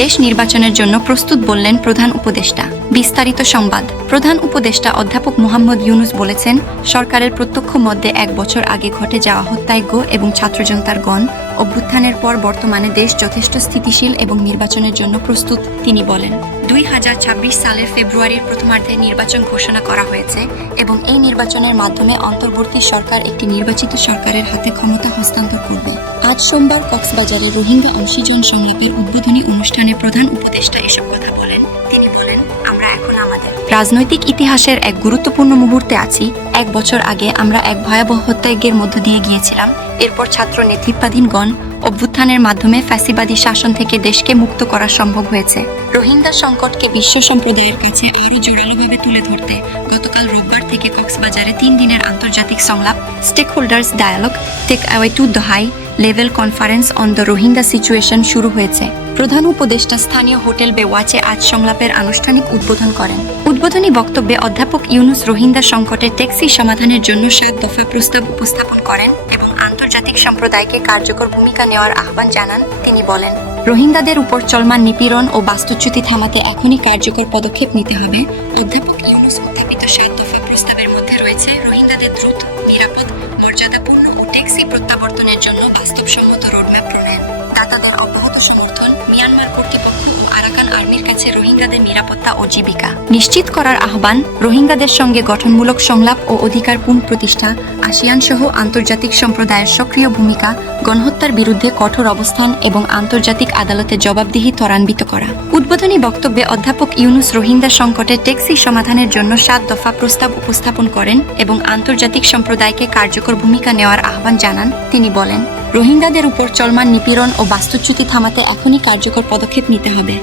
দেশ নির্বাচনের জন্য প্রস্তুত বললেন প্রধান উপদেষ্টা। বিস্তারিত সংবাদ। প্রধান উপদেষ্টা অধ্যাপক মোহাম্মদ ইউনুস বলেছেন, সরকারের প্রত্যক্ষ মধ্যে এক বছর আগে ঘটে যাওয়া হত্যায় এবং ছাত্রজনতার গণ অভ্যুত্থানের পর বর্তমানে দেশ যথেষ্ট স্থিতিশীল এবং নির্বাচনের জন্য প্রস্তুত, তিনি বলেন। দুই হাজার ছাব্বিশ সালের ফেব্রুয়ারির প্রথমার্ধে নির্বাচন ঘোষণা করা হয়েছে এবং এই নির্বাচনের মাধ্যমে অন্তর্বর্তী সরকার একটি নির্বাচিত সরকারের হাতে ক্ষমতা হস্তান্তর করবে। আজ সোমবার কক্সবাজারে রোহিঙ্গা অংশীজন সংলাপের উদ্বোধনী অনুষ্ঠানে প্রধান উপদেষ্টা এসব কথা বলেন। তিনি বলেন, আমরা এখন আমাদের রাজনৈতিক ইতিহাসের এক গুরুত্বপূর্ণ মুহূর্তে আছি। এক বছর আগে আমরা এক ভয়াবহ হত্যাযজ্ঞের মধ্য দিয়ে গিয়েছিলাম। এরপর ছাত্র নেতৃত্বাধীনগণ অভ্যুত্থানের মাধ্যমে ফ্যাসিবাদী শাসন থেকে দেশকে মুক্ত করা সম্ভব হয়েছে। রোহিঙ্গা সংকটকে বিশ্ব সম্প্রদায়ের কাছে আরও জোরালোভাবে তুলে ধরতে গতকাল রোববার থেকে কক্সবাজারে তিন দিনের আন্তর্জাতিক সংলাপ stakeholders dialogue takeaway to high level conference on the Rohingya situation শুরু হয়েছে। প্রধান উপদেষ্টা স্থানীয় হোটেল বেওয়াচে আজ সংলাপের আনুষ্ঠানিক উদ্বোধন করেন। উদ্বোধনী বক্তব্যে অধ্যাপক ইউনুস রোহিঙ্গা সংকটের ট্যাক্সি সমাধানের জন্য সাত দফা প্রস্তাব উপস্থাপন করেন এবং আন্তর্জাতিক সম্প্রদায়কে কার্যকর ভূমিকা নেওয়ার আহ্বান জানান তিনি বলেন, রোহিঙ্গাদের উপর চলমান নিপীড়ন ও বাস্তুচ্যুতি থামাতে এখনই কার্যকর পদক্ষেপ নিতে হবে। অধ্যাপক ইউনুস উত্থাপিত সাত দফা প্রস্তাবের মধ্যে রয়েছে রোহিঙ্গাদের দ্রুত, নিরাপদ, মর্যাদাপূর্ণ ও ট্যাক্সি প্রত্যাবর্তনের জন্য বাস্তবসম্মত রোডম্যাপ প্রণয়ন। দাতাদের অব্যাহত সমর্থন মিয়ানমার কর্তৃপক্ষ ও আরাকান আর্মির কাছে রোহিঙ্গাদের নিরাপত্তা ও জীবিকা নিশ্চিত করার আহ্বান, রোহিঙ্গাদের সঙ্গে গঠনমূলক সংলাপ ও অধিকার পুনঃপ্রতিষ্ঠা আসিয়ান সহ আন্তর্জাতিক সম্প্রদায়ের সক্রিয় ভূমিকা, গণহত্যার বিরুদ্ধে কঠোর অবস্থান এবং আন্তর্জাতিক আদালতে জবাবদিহি ত্বরান্বিত করা। উদ্বোধনী বক্তব্যে অধ্যাপক ইউনুস রোহিঙ্গা সংকটে টেক্সি সমাধানের জন্য সাত দফা প্রস্তাব উপস্থাপন করেন এবং আন্তর্জাতিক সম্প্রদায়কে কার্যকর ভূমিকা নেওয়ার আহ্বান জানান। তিনি বলেন রোহিঙ্গাদের উপর চলমান নিপীড়ন ও বাস্তুচ্যুতি থামাতে এখনই কার্যকর পদক্ষেপ নিতে হবে।